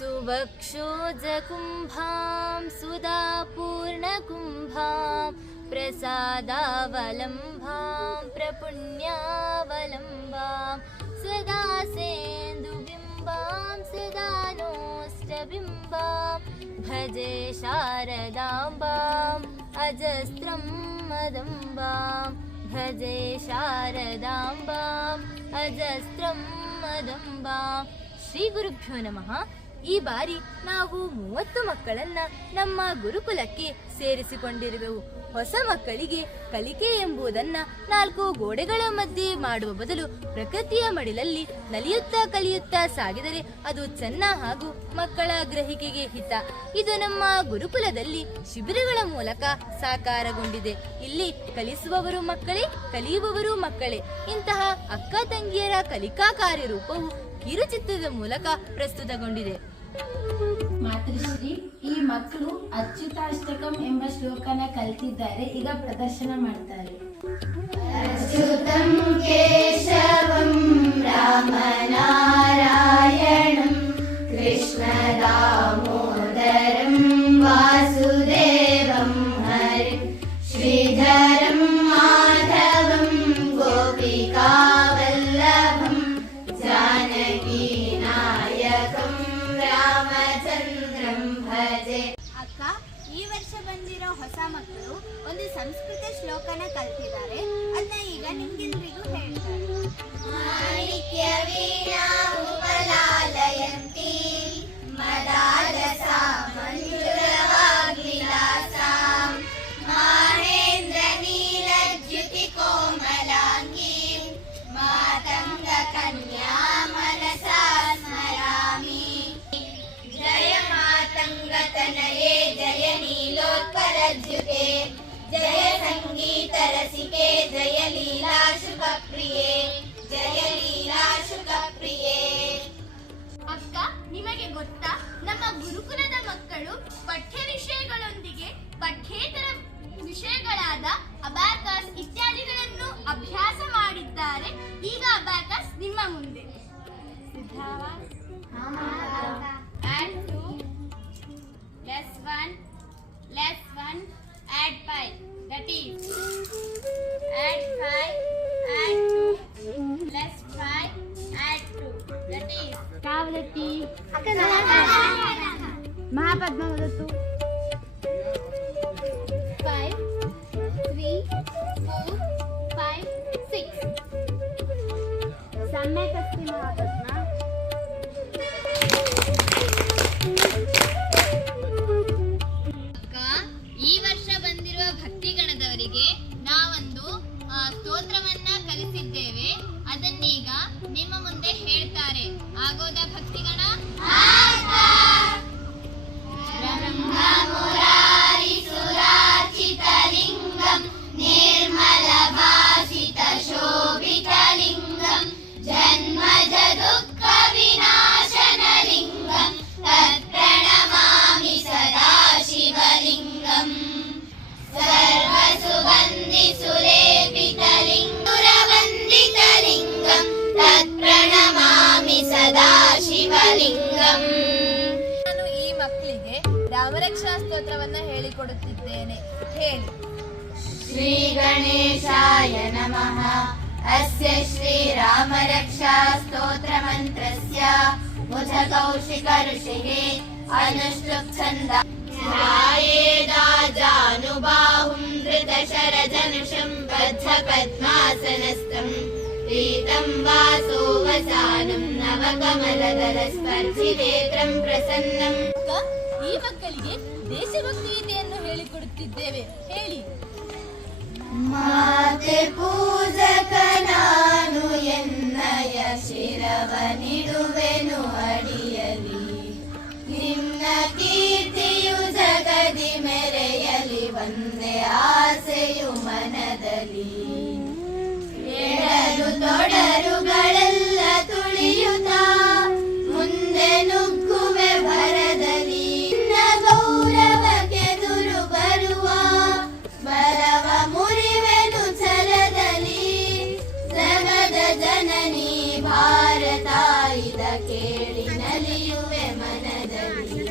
सुवक्षोजकुम्भां सुदापूर्णकुम्भां प्रसादावलम्भां प्रपुण्यावलम्बां स्वदासेन्दुबिम्बां सुदानोष्टबिम्बां भजे शारदाम्बाम् अजस्त्रं मदम्बां भजे शारदाम्बाम् अजस्त्रं मदम्बां। श्रीगुरुभ्यो नमः। ಈ ಬಾರಿ ನಾವು ಮೂವತ್ತು ಮಕ್ಕಳನ್ನ ನಮ್ಮ ಗುರುಕುಲಕ್ಕೆ ಸೇರಿಸಿಕೊಂಡಿರುವೆವು. ಹೊಸ ಮಕ್ಕಳಿಗೆ ಕಲಿಕೆ ಎಂಬುದನ್ನ ನಾಲ್ಕು ಗೋಡೆಗಳ ಮಧ್ಯೆ ಮಾಡುವ ಬದಲು ಪ್ರಕೃತಿಯ ಮಡಿಲಲ್ಲಿ ನಲಿಯುತ್ತಾ ಕಲಿಯುತ್ತಾ ಸಾಗಿದರೆ ಅದು ಚೆನ್ನ ಹಾಗೂ ಮಕ್ಕಳ ಗ್ರಹಿಕೆಗೆ ಹಿತ. ಇದು ನಮ್ಮ ಗುರುಕುಲದಲ್ಲಿ ಶಿಬಿರಗಳ ಮೂಲಕ ಸಾಕಾರಗೊಂಡಿದೆ. ಇಲ್ಲಿ ಕಲಿಸುವವರು ಮಕ್ಕಳೇ, ಕಲಿಯುವವರು ಮಕ್ಕಳೇ. ಇಂತಹ ಅಕ್ಕ ತಂಗಿಯರ ಕಲಿಕಾ ಕಾರ್ಯರೂಪವು ಕಿರುಚಿತ್ರದ ಮೂಲಕ ಪ್ರಸ್ತುತಗೊಂಡಿದೆ. ಮಾತೃಶ್ರೀ ಈ ಮಕ್ಕಳು ಅಚ್ಯುತಾಷ್ಟಕಂ ಎಂಬ ಶ್ಲೋಕನ ಕಲಿತಿದ್ದಾರೆ. ಈಗ ಪ್ರದರ್ಶನ ಮಾಡ್ತಾರೆ. ಅಕ್ಕ ನೀಲೋತ್ಪಲದ್ಯುತೆ ಜಯ ಸಂಗೀತ ರಸಿಕೆ ಜಯ ಲೀಲಾ ಶುಭ ಪ್ರಿಯೆ. ಜಯ ಲೀಲಾ ಶುಭ ಪ್ರಿಯೆ. ಅಕ್ಕ ನಿಮಗೆ ಗೊತ್ತಾ? ನಮ್ಮ ಗುರುಕುಲದ ಮಕ್ಕಳು ಪಠ್ಯ ವಿಷಯಗಳೊಂದಿಗೆ ಪಠ್ಯೇತರ ವಿಷಯಗಳಾದ ಅಬಾಕಸ್ ಇತ್ಯಾದಿಗಳನ್ನು ಅಭ್ಯಾಸ ಮಾಡಿದ್ದಾರೆ. ಈಗ ಅಬಾಕಸ್ ನಿಮ್ಮ ಮುಂದೆ. ಸಿದ್ಧಾವಾ. 30. Add 5, add 2, plus 5, add 2. That is. क्या बोले टी महापद्मा बोले तू five three four five six सम्यक् अस्ति महापद्मा ರಾಮರಕ್ಷಾ ಸ್ತೋತ್ರವನ್ನ ಹೇಳಿಕೊಡುತ್ತಿದ್ದೇನೆ ಹೇಳಿ श्रीगणेशाय नमः अस्य श्रीरामरक्षा स्तोत्रमन्त्रस्य मुझकौशिकऋषिः अनुष्टुप्छन्द ध्यायेदाजानुबाहुं धृतशरजनुषं बद्धपद्मासनस्थम् प्रीतं वासो वसानं नवकमलदलस्पर्शिनेत्रं प्रसन्नम् ಅಕ್ಕ ಈ ಮಕ್ಕಳಿಗೆ ದೇಶಭಕ್ತಿ ಗೀತೆಯನ್ನು ಹೇಳಿಕೊಡುತ್ತಿದ್ದೇವೆ. ಹೇಳಿ. ಮಾತೆ ಪೂಜಕ ನಾನು ಎನ್ನಯ ಶಿರವನಿಡುವೆನು ಅಡಿಯಲಿ. ನಿನ್ನ ಕೀರ್ತಿಯು ಜಗದಿ ಮೆರೆಯಲಿ ಒಂದೇ ಆಸೆಯು ಮನದಲ್ಲಿ. ಎಡರು ತೊಡರುಗಳೆಲ್ಲ ಕೇಳಿ ನಲಿಯುವೆ ಮನದಲ್ಲಿ.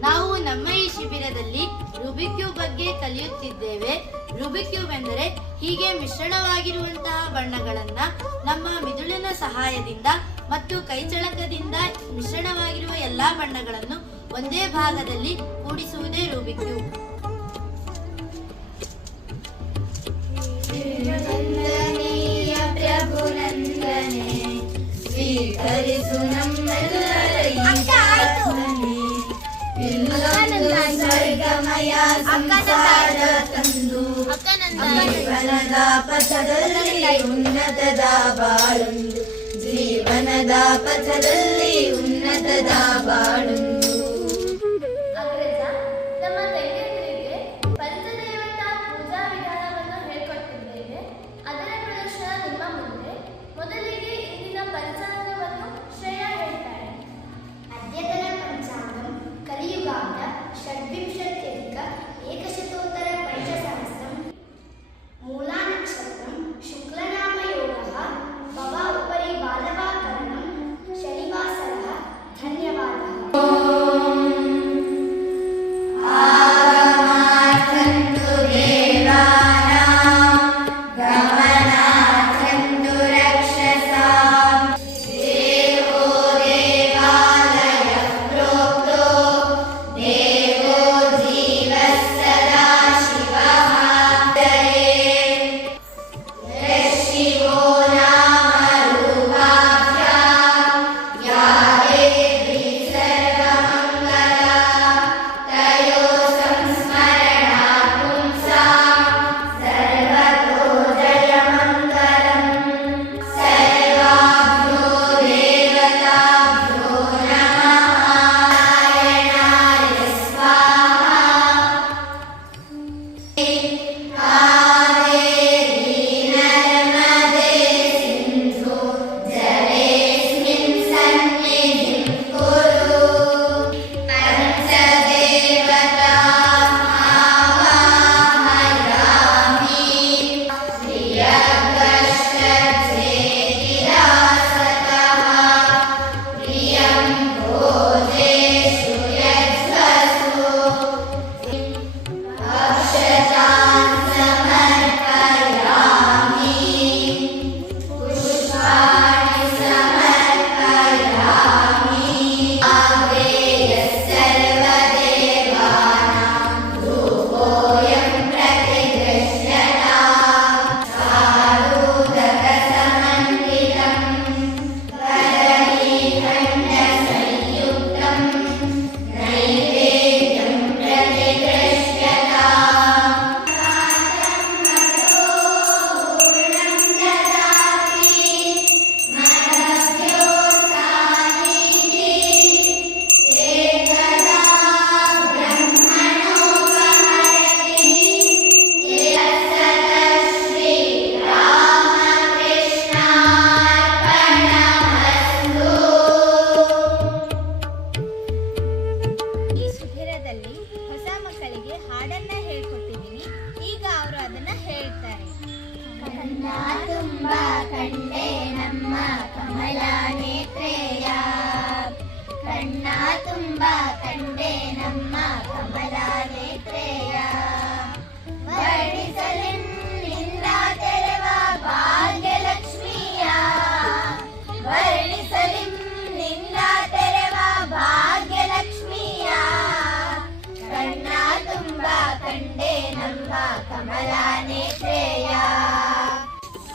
ನಾವು ನಮ್ಮ ಈ ಶಿಬಿರದಲ್ಲಿ ರುಬಿಕ್ಯೂ ಬಗ್ಗೆ ಕಲಿಯುತ್ತಿದ್ದೇವೆ. ರುಬಿಕ್ಯೂಬ್ ಎಂದರೆ ಹೀಗೆ ಮಿಶ್ರಣವಾಗಿರುವಂತಹ ಬಣ್ಣಗಳನ್ನ ನಮ್ಮ ಮಿದುಳಿನ ಸಹಾಯದಿಂದ ಮತ್ತು ಕೈಚಳಕದಿಂದ ಮಿಶ್ರಣವಾಗಿರುವ ಎಲ್ಲಾ ಬಣ್ಣಗಳನ್ನು ಒಂದೇ ಭಾಗದಲ್ಲಿ ಕೂಡಿಸುವುದೇ ರುಬಿಕ್ಯೂಬ್. ಸ್ವೀಕರಿಸು ನಮ್ಮೆಲ್ಲರ ಈ ಪ್ರಾರ್ಥನೆ. ಸ್ವರ್ಗಮಯ ಸಂಸಾರ ತಂದು ಜೀವನದ ಪಥದಲ್ಲಿ ಉನ್ನತದ ಬಾಳೊಂದು ಜೀವನದ ಪಥದಲ್ಲಿ ಉನ್ನತದ ಬಾಳೊಂದು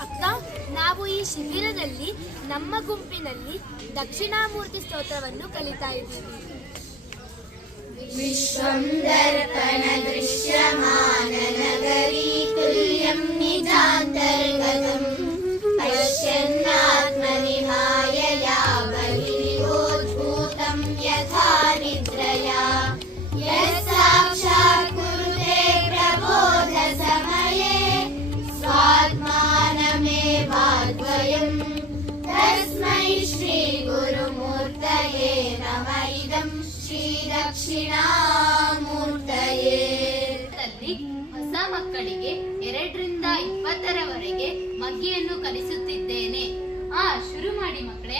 ಅಕ್ಕ ನಾವು ಈ ಶಿಬಿರದಲ್ಲಿ ನಮ್ಮ ಗುಂಪಿನಲ್ಲಿ ದಕ್ಷಿಣಾಮೂರ್ತಿ ಸ್ತೋತ್ರವನ್ನು ಕಲಿತಾ ಇದ್ದೀವಿ विश्वं दर्पणदृश्यमाननगरी तुल्यं निजान्तर्गतम् पश्यन्नात्मनि मायया बहिर्योद्भूतं यथा ಇಪ್ಪತ್ತರವರೆಗೆ ಮಗ್ಗಿಯನ್ನು ಕಲಿಸುತ್ತಿದ್ದೇನೆ. ಆ ಶುರು ಮಾಡಿ ಮಕ್ಕಳೇ.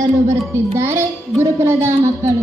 ಮಾಡಲು ಬರುತ್ತಿದ್ದಾರೆ ಗುರುಕುಲದ ಮಕ್ಕಳು.